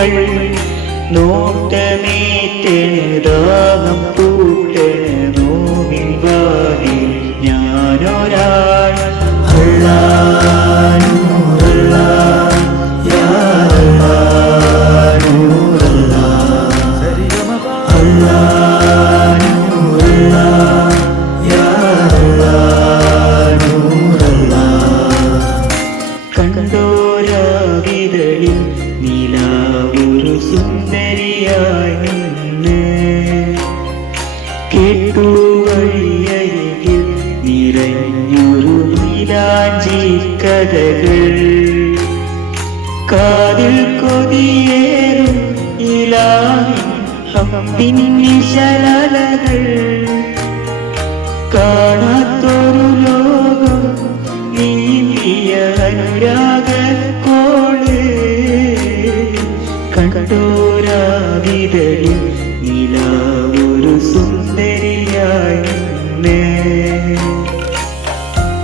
പൂക്കൾ നോട്ടമേറ്റതാകം പൂട്ടണ നോവിൻ വാതിൽ ഞാനൊരാൾ കണ്ടോരാവിതളിൽ നിലാവൊരു സുന്ദരിയായി നിന്ന് കേട്ടു വഴിയരികിൽ നിറഞ്ഞൊരു നീലാഞ്ചി കഥകൾ കാതിൽ കൊതിയേറും ഇലാഹിൻ നിശലകൾ കാണാത്തൊരു ലോകം നീന്തിയ അനുരാഗക്കോള് കണ്ടോരാവിതളിൽ